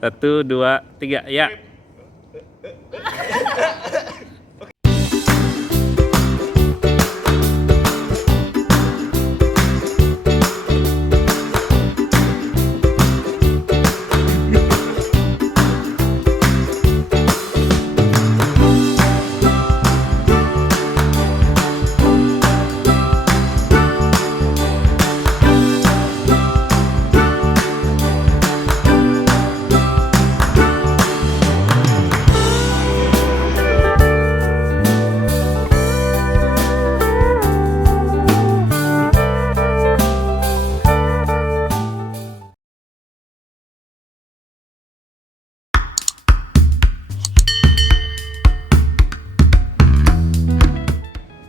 1, 2, 3, ya.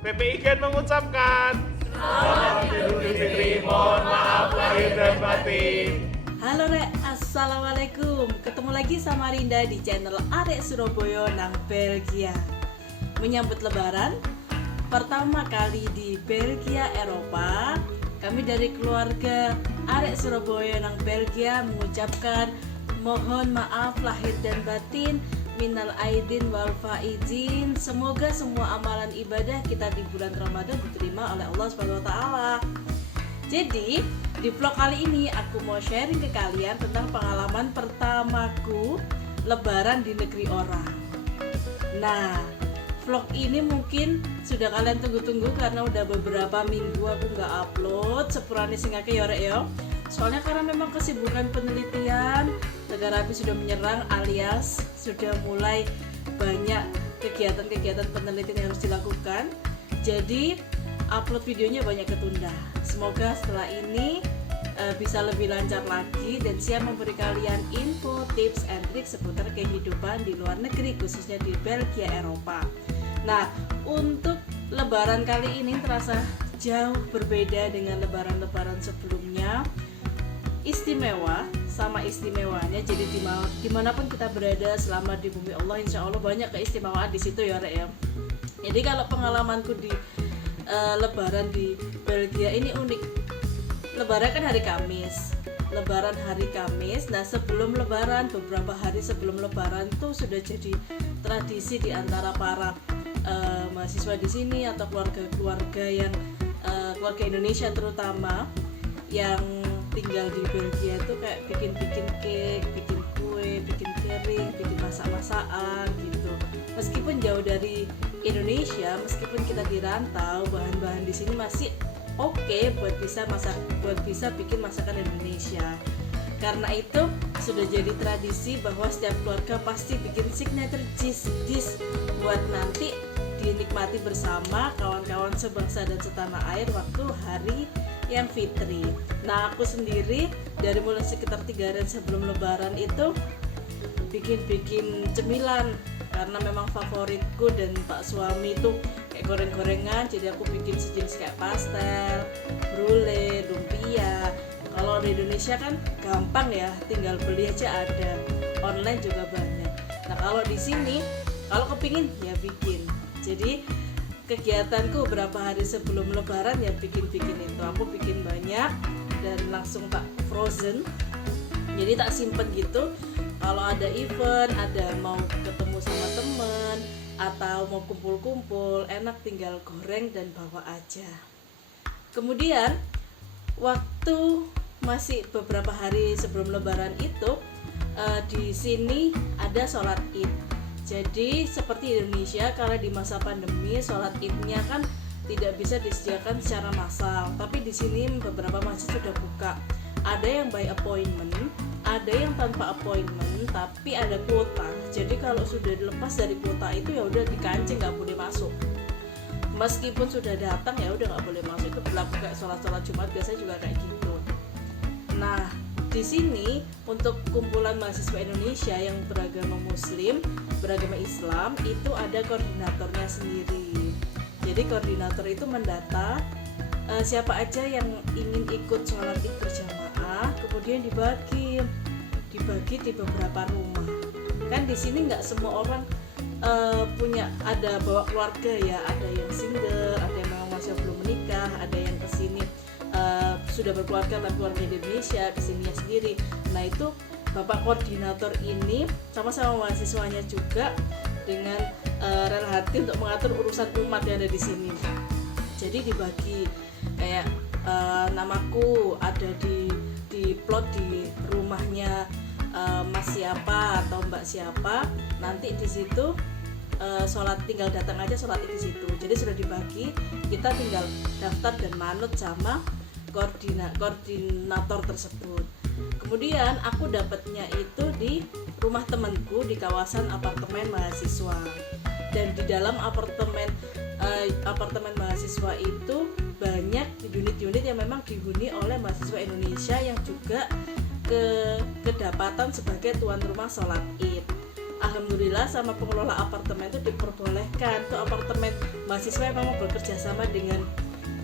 PPI Gen mengucapkan Selamat Idul Fitri, mohon maaf lahir dan batin. Halo Rek, Assalamualaikum. Ketemu lagi sama Rinda di channel Arek Surabaya nang Belgia. Menyambut lebaran pertama kali di Belgia, Eropa, kami dari keluarga Arek Surabaya nang Belgia mengucapkan mohon maaf lahir dan batin, minal aidin wal faizin. Semoga semua amalan ibadah kita di bulan Ramadan diterima oleh Allah Subhanahu wa taala. Jadi, di vlog kali ini aku mau sharing ke kalian tentang pengalaman pertamaku lebaran di negeri orang. Nah, vlog ini mungkin sudah kalian tunggu-tunggu karena udah beberapa minggu aku nggak upload. Sepurane sing akeh ya Rek ya. Soalnya karena memang kesibukan penelitian, negara api sudah menyerang alias sudah mulai banyak kegiatan-kegiatan penelitian yang harus dilakukan. Jadi upload videonya banyak ketunda. Semoga setelah ini bisa lebih lancar lagi dan siap memberi kalian info, tips, and trik seputar kehidupan di luar negeri, khususnya di Belgia, Eropa. Nah, untuk lebaran kali ini terasa jauh berbeda dengan lebaran-lebaran sebelumnya. Istimewa sama istimewanya, jadi dimanapun kita berada selama di bumi Allah, insya Allah banyak keistimewaan di situ ya Rek ya. Jadi kalau pengalamanku di lebaran di Belgia ini unik. Lebaran kan hari Kamis, lebaran hari Kamis. Nah, sebelum lebaran, beberapa hari sebelum lebaran tuh sudah jadi tradisi di antara para mahasiswa di sini atau keluarga-keluarga yang keluarga Indonesia terutama yang tinggal di Belgia itu kayak bikin cake, bikin kue, bikin kering, bikin masak-masakan gitu. Meskipun jauh dari Indonesia, meskipun kita dirantau, bahan-bahan di sini masih oke buat bisa bikin masakan Indonesia. Karena itu sudah jadi tradisi bahwa setiap keluarga pasti bikin signature dish buat nanti dinikmati bersama kawan-kawan sebangsa dan setanah air waktu hari yang fitri. Nah, aku sendiri dari mulai sekitar 3 hari sebelum lebaran itu bikin cemilan karena memang favoritku dan pak suami itu kayak goreng-gorengan, jadi aku bikin sejenis kayak pastel, brulee, lumpia. Kalau di Indonesia kan gampang ya, tinggal beli aja ada, online juga banyak. Nah, kalau di sini kalau kepingin ya bikin. Jadi kegiatanku beberapa hari sebelum lebaran ya bikin itu. Aku bikin banyak dan langsung tak frozen. Jadi tak simpen gitu. Kalau ada event, ada mau ketemu sama temen atau mau kumpul-kumpul, enak tinggal goreng dan bawa aja. Kemudian waktu masih beberapa hari sebelum lebaran itu di sini ada sholat Id. Jadi seperti Indonesia, karena di masa pandemi sholat Idnya kan tidak bisa disediakan secara massal. Tapi di sini beberapa masjid sudah buka. Ada yang by appointment, ada yang tanpa appointment, tapi ada kuota. Jadi kalau sudah dilepas dari kuota itu ya udah dikancing, nggak boleh masuk. Meskipun sudah datang ya udah nggak boleh masuk. Itu berlaku kayak sholat Jumat biasanya juga kayak gitu. Nah, di sini untuk kumpulan mahasiswa Indonesia yang beragama Muslim, beragama Islam itu ada koordinatornya sendiri. Jadi koordinator itu mendata siapa aja yang ingin ikut sholat Id berjamaah, kemudian dibagi di beberapa rumah. Kan di sini nggak semua orang punya ada bawa keluarga ya, ada yang single, ada yang memang masih belum menikah, ada yang kesini sudah berkeluarga tapi keluarga di Indonesia kesininya sendiri. Nah itu Bapak koordinator ini sama-sama mahasiswanya juga dengan rela hati untuk mengatur urusan umat yang ada di sini. Jadi dibagi kayak namaku ada di plot di rumahnya Mas siapa atau Mbak siapa, nanti di situ sholat, tinggal datang aja sholat di situ. Jadi sudah dibagi, kita tinggal daftar dan manut sama koordinator tersebut. Kemudian aku dapatnya itu di rumah temanku di kawasan apartemen mahasiswa. Dan di dalam apartemen mahasiswa itu banyak unit-unit yang memang dihuni oleh mahasiswa Indonesia yang juga kedapatan sebagai tuan rumah sholat Id. Alhamdulillah sama pengelola apartemen itu diperbolehkan tuh apartemen mahasiswa yang memang bekerja sama dengan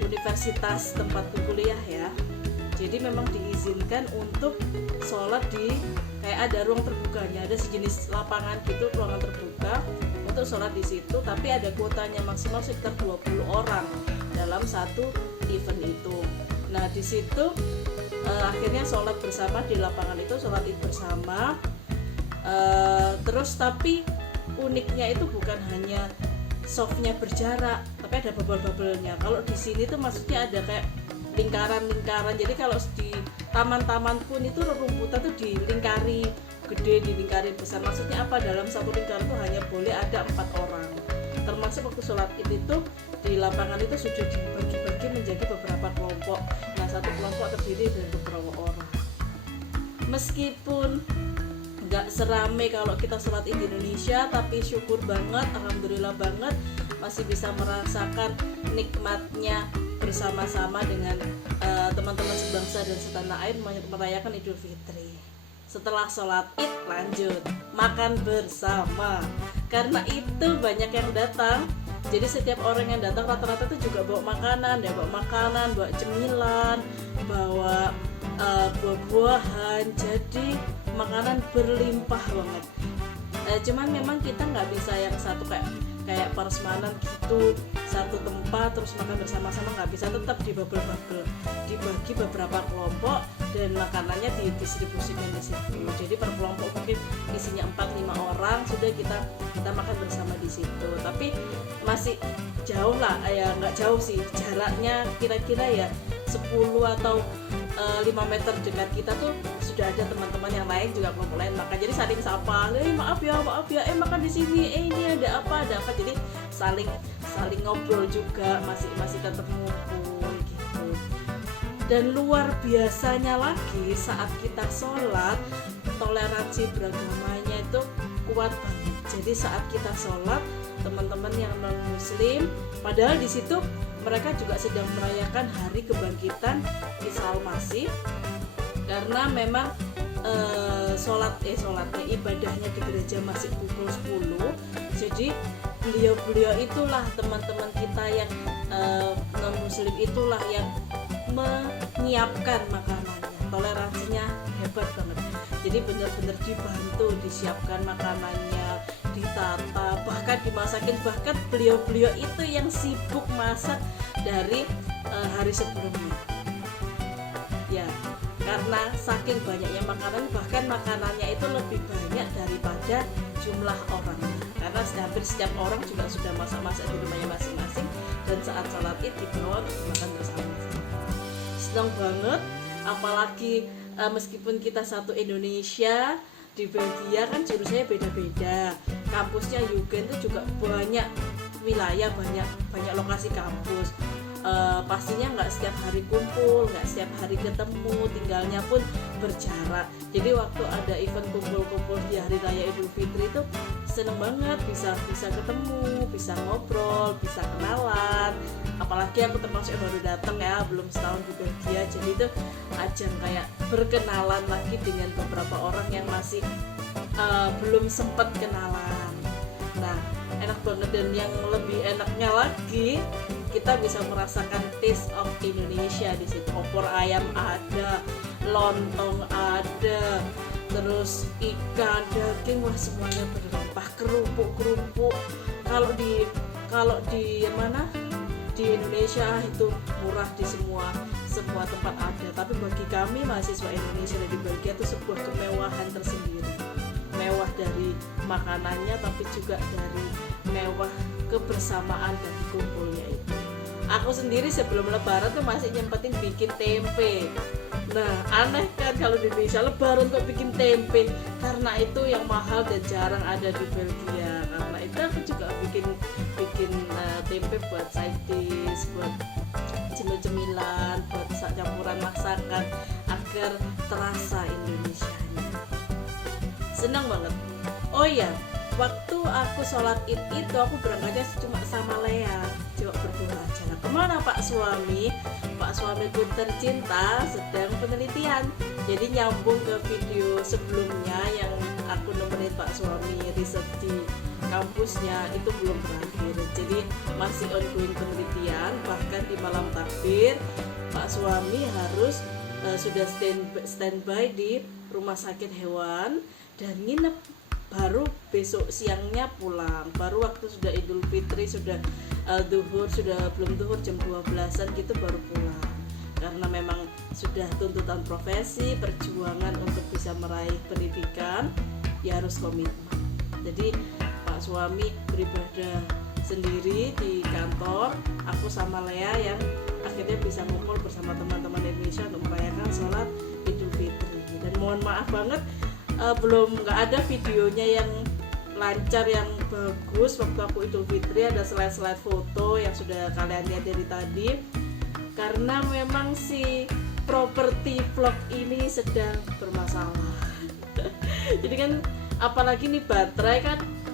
universitas tempatku kuliah ya. Jadi memang diizinkan untuk sholat di kayak ada ruang terbukanya, ada sejenis lapangan gitu, ruangan terbuka untuk sholat di situ, tapi ada kuotanya maksimal sekitar 20 orang dalam satu event itu. Nah di situ akhirnya sholat bersama di lapangan itu, sholat Id bersama. Terus tapi uniknya itu bukan hanya softnya berjarak, tapi ada bubble-bubblenya. Kalau di sini tuh maksudnya ada kayak lingkaran-lingkaran. Jadi kalau di taman-taman pun itu rumputan tuh dilingkari gede, dilingkari besar. Maksudnya apa? Dalam satu lingkaran tuh hanya boleh ada 4 orang. Termasuk waktu sholat Id itu di lapangan itu sudah dibagi-bagi menjadi beberapa kelompok. Nah satu kelompok terdiri dari beberapa orang. Meskipun nggak serame kalau kita sholat Id di Indonesia, tapi syukur banget, alhamdulillah banget masih bisa merasakan nikmatnya bersama-sama dengan teman-teman sebangsa dan setanah air merayakan Idul Fitri. Setelah sholat Id lanjut makan bersama, karena itu banyak yang datang. Jadi setiap orang yang datang rata-rata itu juga bawa makanan, bawa cemilan, bawa buah-buahan. Jadi makanan berlimpah banget. Cuman memang kita nggak bisa yang satu kayak prasmanan gitu, satu tempat terus makan bersama-sama, nggak bisa, tetap di bubble-bubble, dibagi beberapa kelompok dan makanannya didistribusikan di situ. Jadi per kelompok mungkin isinya 4-5 orang, sudah kita makan bersama di situ. Tapi masih jauh lah, ya nggak jauh sih, jaraknya kira-kira ya 10 atau 5 meter dekat kita tuh sudah ada teman-teman yang lain juga kelompok lain makan. Jadi saling sapa, maaf ya, makan di sini, ini ada apa. Jadi saling ngobrol juga, masih tetap ngumpul gitu. Dan luar biasanya lagi saat kita sholat, toleransi beragamanya itu kuat banget. Jadi saat kita sholat, teman-teman yang non muslim, padahal di situ mereka juga sedang merayakan hari kebangkitan Isa al-Masih, karena memang sholatnya ibadahnya di gereja masih pukul 10. Jadi beliau itulah, teman-teman kita yang non muslim itulah yang menyiapkan makanannya. Toleransinya hebat banget. Jadi benar-benar dibantu, disiapkan makanannya, ditata, bahkan dimasakin. Bahkan beliau itu yang sibuk masak dari hari sebelumnya ya, karena saking banyaknya makanan, bahkan makanannya itu lebih banyak daripada jumlah orangnya, karena hampir setiap orang juga sudah masak-masak di rumahnya masing-masing, dan saat sholat Id dibawa untuk makan bersama-sama. Senang banget, apalagi meskipun kita satu Indonesia, di Belgia kan jurusannya beda-beda, kampusnya Jugend itu juga banyak wilayah, banyak lokasi kampus. Pastinya nggak setiap hari kumpul, nggak setiap hari ketemu, tinggalnya pun berjarak. Jadi waktu ada event kumpul-kumpul di hari raya Idul Fitri itu seneng banget, bisa ketemu, bisa ngobrol, bisa kenalan. Apalagi aku termasuk yang baru datang ya, belum setahun di Belgia, jadi itu ajang kayak berkenalan lagi dengan beberapa orang yang masih belum sempat kenalan. Nah enak banget, dan yang lebih enaknya lagi kita bisa merasakan taste of Indonesia di situ. Opor ayam ada, lontong ada, terus ikan, daging, wah semuanya berlimpah, kerupuk. Kalau di mana? Di di Indonesia itu murah di semua tempat ada, tapi bagi kami mahasiswa Indonesia di Belgia itu sebuah kemewahan tersendiri. Mewah dari makanannya, tapi juga dari mewah kebersamaan dan kumpulnya itu. Aku sendiri sebelum lebaran tuh masih nyempetin bikin tempe. Nah, aneh kan kalau di Indonesia lebaran kok bikin tempe, karena itu yang mahal dan jarang ada di Belgia. Karena itu aku juga bikin tempe buat side dish, buat cemil-cemilan, buat campuran masakan agar terasa Indonesianya. Senang banget. Oh iya, waktu aku sholat id itu aku berangkatnya cuma sama Lea, coba berdua aja. Nah, kemana Pak Suami? Pak suamiku tercinta sedang penelitian. Jadi nyambung ke video sebelumnya yang aku nemenin Pak Suami riset di kampusnya, itu belum berakhir. Jadi masih ongoing penelitian. Bahkan di malam takbir Pak Suami harus sudah standby di rumah sakit hewan dan nginep, baru besok siangnya pulang. Baru waktu sudah Idul Fitri, sudah duhur, sudah belum duhur jam 12-an gitu baru pulang. Karena memang sudah tuntutan profesi, perjuangan untuk bisa meraih pendidikan, ya harus komitmen. Jadi Pak Suami beribadah sendiri di kantor, aku sama Lea yang akhirnya bisa ngumpul bersama teman-teman Indonesia untuk merayakan sholat Idul Fitri. Dan mohon maaf banget, belum nggak ada videonya yang lancar, yang bagus waktu aku Idul Fitri. Ada slide-slide foto yang sudah kalian lihat dari tadi, karena memang si properti vlog ini sedang bermasalah. Jadi kan apalagi nih baterai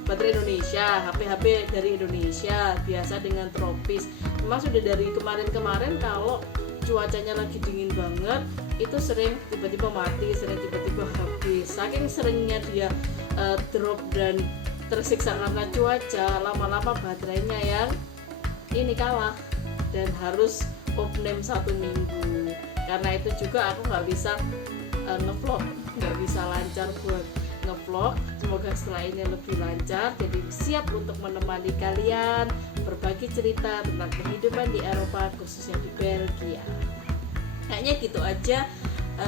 Indonesia, HP dari Indonesia biasa dengan tropis. Memang sudah dari kemarin kalau cuacanya lagi dingin banget itu sering tiba-tiba mati, sering tiba-tiba habis. Saking seringnya dia drop dan tersiksa karena cuaca, lama-lama baterainya yang ini kalah dan harus off-name 1 minggu. Karena itu juga aku nggak bisa ngevlog, nggak bisa lancar buat ngevlog. Semoga setelah ini lebih lancar, jadi siap untuk menemani kalian berbagi cerita tentang kehidupan di Eropa, khususnya di Belgia. Kayaknya gitu aja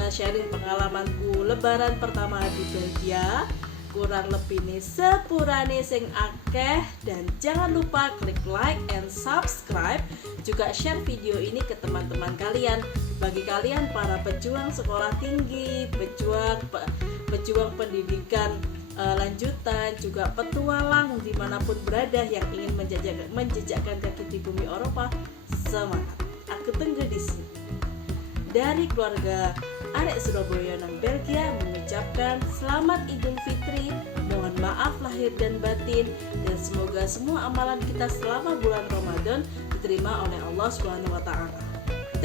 sharing pengalamanku lebaran pertama di Belgia. Kurang lebih nih sepurane sing akeh, dan jangan lupa klik like and subscribe, juga share video ini ke teman-teman kalian. Bagi kalian para pejuang sekolah tinggi, pejuang pendidikan lanjutan, juga petualang dimanapun berada yang ingin menjejakkan kaki di bumi Eropa, semangat. Aku tunggu di sini. Dari keluarga Arek Surabaya dan Belgia mengucapkan selamat Idul Fitri, mohon maaf lahir dan batin, dan semoga semua amalan kita selama bulan Ramadan diterima oleh Allah SWT.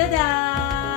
Dadah.